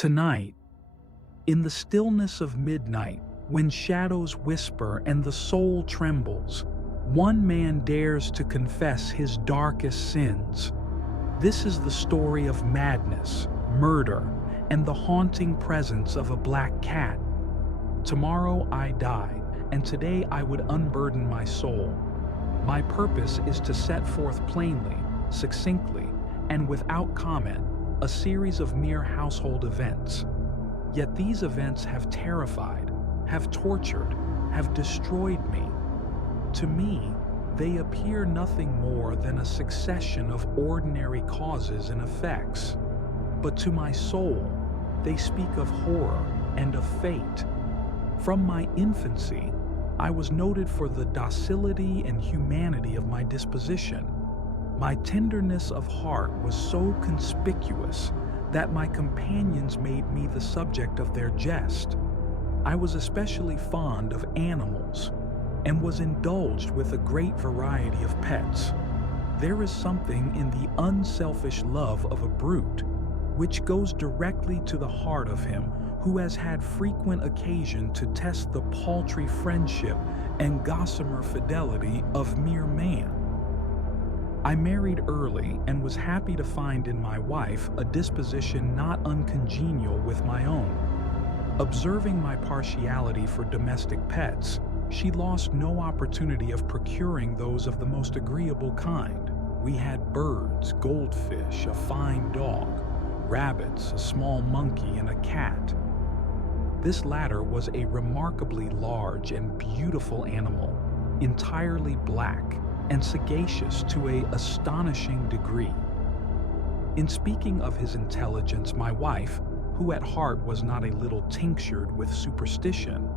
Tonight, in the stillness of midnight, when shadows whisper and the soul trembles, one man dares to confess his darkest sins. This is the story of madness, murder, and the haunting presence of a black cat. Tomorrow I die, and today I would unburden my soul. My purpose is to set forth plainly, succinctly, and without comment, a series of mere household events. Yet these events have terrified, have tortured, have destroyed me. To me, they appear nothing more than a succession of ordinary causes and effects. But to my soul, they speak of horror and of fate. From my infancy, I was noted for the docility and humanity of my disposition. My tenderness of heart was so conspicuous that my companions made me the subject of their jest. I was especially fond of animals and was indulged with a great variety of pets. There is something in the unselfish love of a brute which goes directly to the heart of him who has had frequent occasion to test the paltry friendship and gossamer fidelity of mere man. I married early and was happy to find in my wife a disposition not uncongenial with my own. Observing my partiality for domestic pets, she lost no opportunity of procuring those of the most agreeable kind. We had birds, goldfish, a fine dog, rabbits, a small monkey, and a cat. This latter was a remarkably large and beautiful animal, entirely black and sagacious to an astonishing degree. In speaking of his intelligence, my wife, who at heart was not a little tinctured with superstition,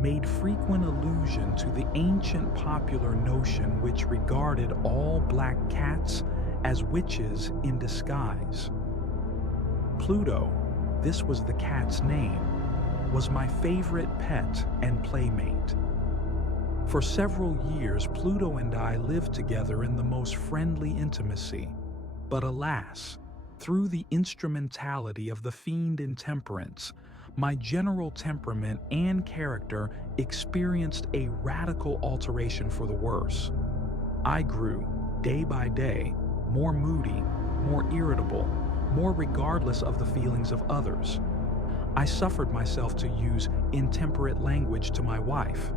made frequent allusion to the ancient popular notion which regarded all black cats as witches in disguise. Pluto, this was the cat's name, was my favorite pet and playmate. For several years, Pluto and I lived together in the most friendly intimacy, but alas, through the instrumentality of the fiend intemperance, my general temperament and character experienced a radical alteration for the worse. I grew, day by day, more moody, more irritable, more regardless of the feelings of others. I suffered myself to use intemperate language to my wife.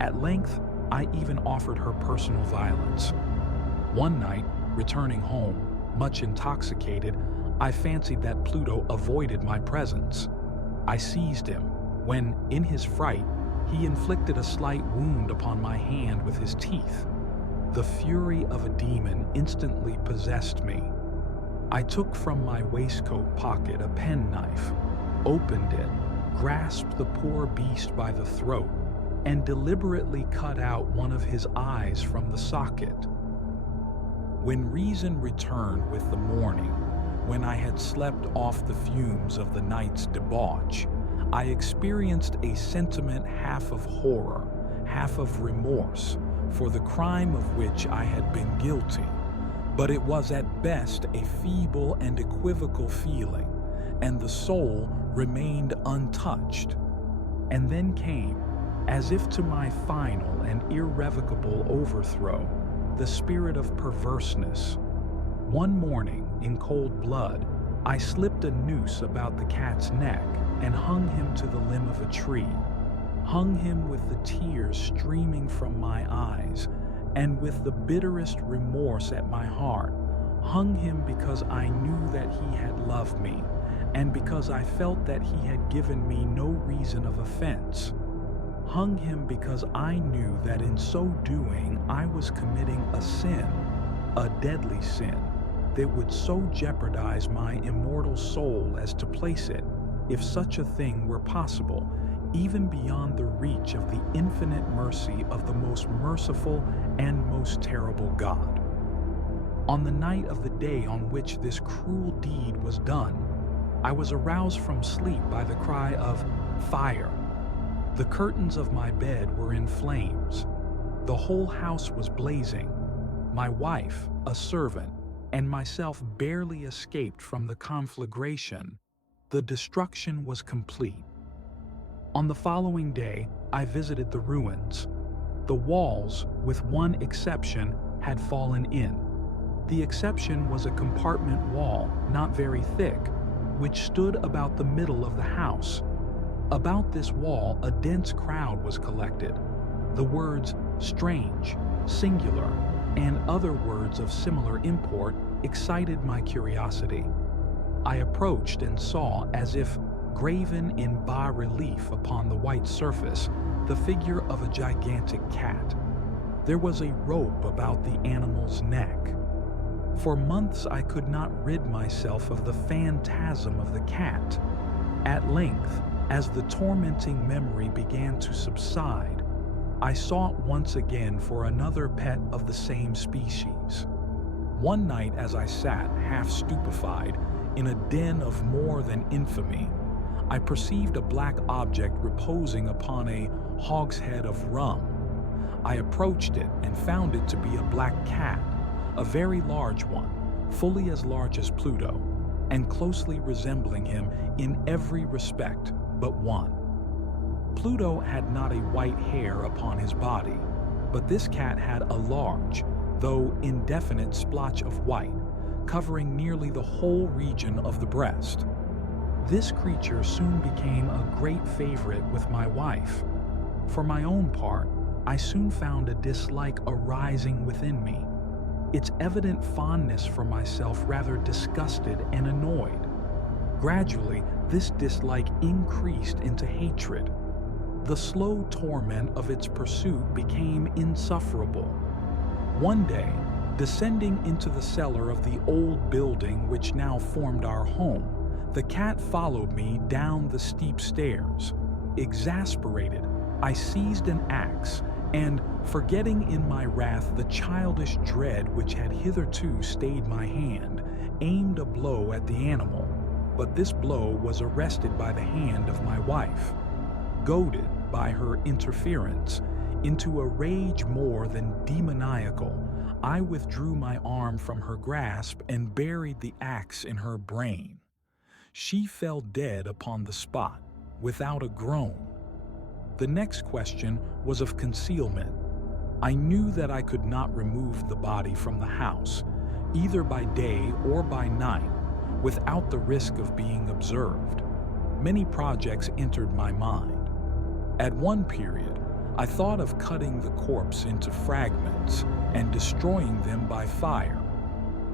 At length, I even offered her personal violence. One night, returning home, much intoxicated, I fancied that Pluto avoided my presence. I seized him, when, in his fright, he inflicted a slight wound upon my hand with his teeth. The fury of a demon instantly possessed me. I took from my waistcoat pocket a penknife, opened it, grasped the poor beast by the throat, and deliberately cut out one of his eyes from the socket. When reason returned with the morning, when I had slept off the fumes of the night's debauch, I experienced a sentiment half of horror, half of remorse, for the crime of which I had been guilty. But it was at best a feeble and equivocal feeling, and the soul remained untouched. And then came, as if to my final and irrevocable overthrow, the spirit of perverseness. One morning, in cold blood, I slipped a noose about the cat's neck and hung him to the limb of a tree, hung him with the tears streaming from my eyes, and with the bitterest remorse at my heart, hung him because I knew that he had loved me, and because I felt that he had given me no reason of offense. Hung him because I knew that in so doing I was committing a sin, a deadly sin, that would so jeopardize my immortal soul as to place it, if such a thing were possible, even beyond the reach of the infinite mercy of the most merciful and most terrible God. On the night of the day on which this cruel deed was done, I was aroused from sleep by the cry of "Fire!" The curtains of my bed were in flames. The whole house was blazing. My wife, a servant, and myself barely escaped from the conflagration. The destruction was complete. On the following day, I visited the ruins. The walls, with one exception, had fallen in. The exception was a compartment wall, not very thick, which stood about the middle of the house. About this wall, a dense crowd was collected. The words strange, singular, and other words of similar import excited my curiosity. I approached and saw, as if graven in bas-relief upon the white surface, the figure of a gigantic cat. There was a rope about the animal's neck. For months I could not rid myself of the phantasm of the cat. At length, as the tormenting memory began to subside, I sought once again for another pet of the same species. One night as I sat, half stupefied, in a den of more than infamy, I perceived a black object reposing upon a hogshead of rum. I approached it and found it to be a black cat, a very large one, fully as large as Pluto, and closely resembling him in every respect but one. Pluto had not a white hair upon his body, but this cat had a large, though indefinite splotch of white, covering nearly the whole region of the breast. This creature soon became a great favorite with my wife. For my own part, I soon found a dislike arising within me. Its evident fondness for myself rather disgusted and annoyed. Gradually, this dislike increased into hatred. The slow torment of its pursuit became insufferable. One day, descending into the cellar of the old building which now formed our home, the cat followed me down the steep stairs. Exasperated, I seized an axe and, forgetting in my wrath the childish dread which had hitherto stayed my hand, aimed a blow at the animal, but this blow was arrested by the hand of my wife. Goaded by her interference into a rage more than demoniacal, I withdrew my arm from her grasp and buried the axe in her brain. She fell dead upon the spot, without a groan. The next question was of concealment. I knew that I could not remove the body from the house, either by day or by night, without the risk of being observed. Many projects entered my mind. At one period, I thought of cutting the corpse into fragments and destroying them by fire.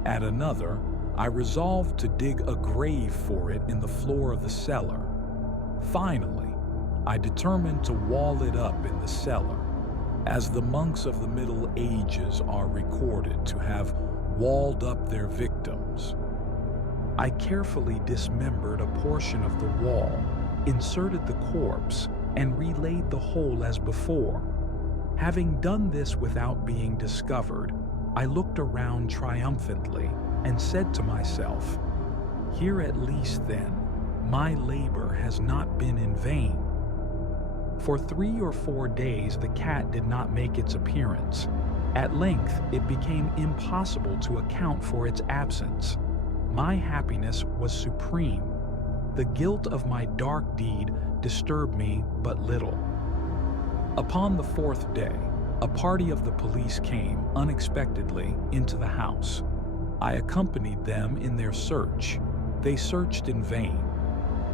At another, I resolved to dig a grave for it in the floor of the cellar. Finally, I determined to wall it up in the cellar, as the monks of the Middle Ages are recorded to have walled up their victims. I carefully dismembered a portion of the wall, inserted the corpse, and relaid the whole as before. Having done this without being discovered, I looked around triumphantly and said to myself, "Here at least, then, my labor has not been in vain." For 3 or 4 days the cat did not make its appearance. At length it became impossible to account for its absence. My happiness was supreme. The guilt of my dark deed disturbed me but little. Upon the 4th day, a party of the police came unexpectedly into the house. I accompanied them in their search. They searched in vain.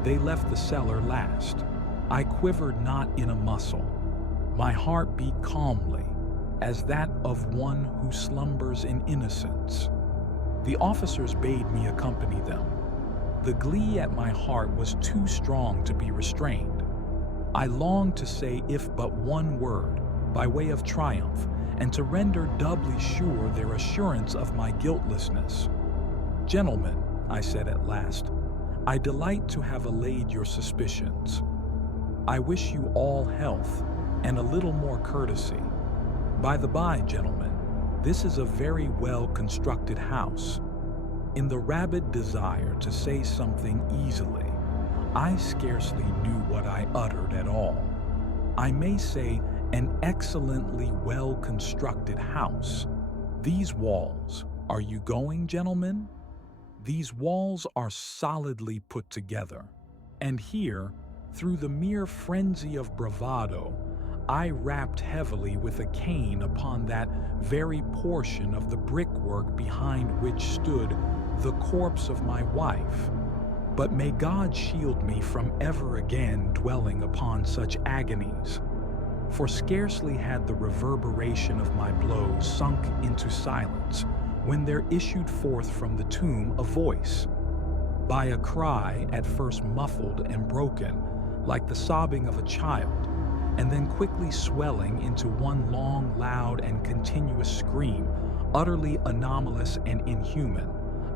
They left the cellar last. I quivered not in a muscle. My heart beat calmly, as that of one who slumbers in innocence. The officers bade me accompany them. The glee at my heart was too strong to be restrained. I longed to say if but one word, by way of triumph, and to render doubly sure their assurance of my guiltlessness. "Gentlemen," I said at last, "I delight to have allayed your suspicions. I wish you all health and a little more courtesy. By the by, gentlemen, this is a very well-constructed house. In the rabid desire to say something easily, I scarcely knew what I uttered at all. I may say an excellently well-constructed house. These walls, are you going, gentlemen?" These walls are solidly put together, and here, through the mere frenzy of bravado, I rapped heavily with a cane upon that very portion of the brickwork behind which stood the corpse of my wife. But may God shield me from ever again dwelling upon such agonies. For scarcely had the reverberation of my blows sunk into silence when there issued forth from the tomb a voice. By a cry at first muffled and broken, like the sobbing of a child, and then quickly swelling into one long, loud, and continuous scream, utterly anomalous and inhuman,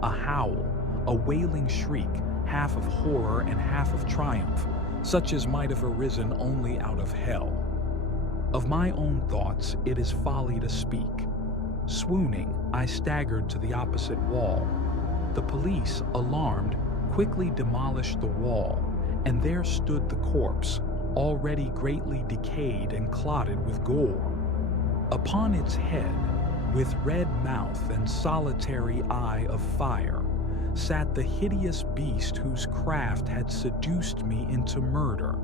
a howl, a wailing shriek, half of horror and half of triumph, such as might have arisen only out of hell. Of my own thoughts it is folly to speak. Swooning, I staggered to the opposite wall. The police, alarmed, quickly demolished the wall, and there stood the corpse, already greatly decayed and clotted with gore. Upon its head, with red mouth and solitary eye of fire, sat the hideous beast whose craft had seduced me into murder,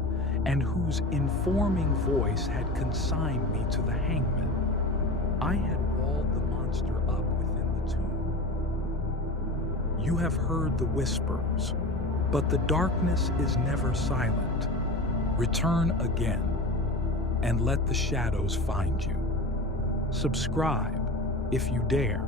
and whose informing voice had consigned me to the hangman. I had walled the monster up within the tomb. You have heard the whispers, but the darkness is never silent. Return again, and let the shadows find you. Subscribe, if you dare,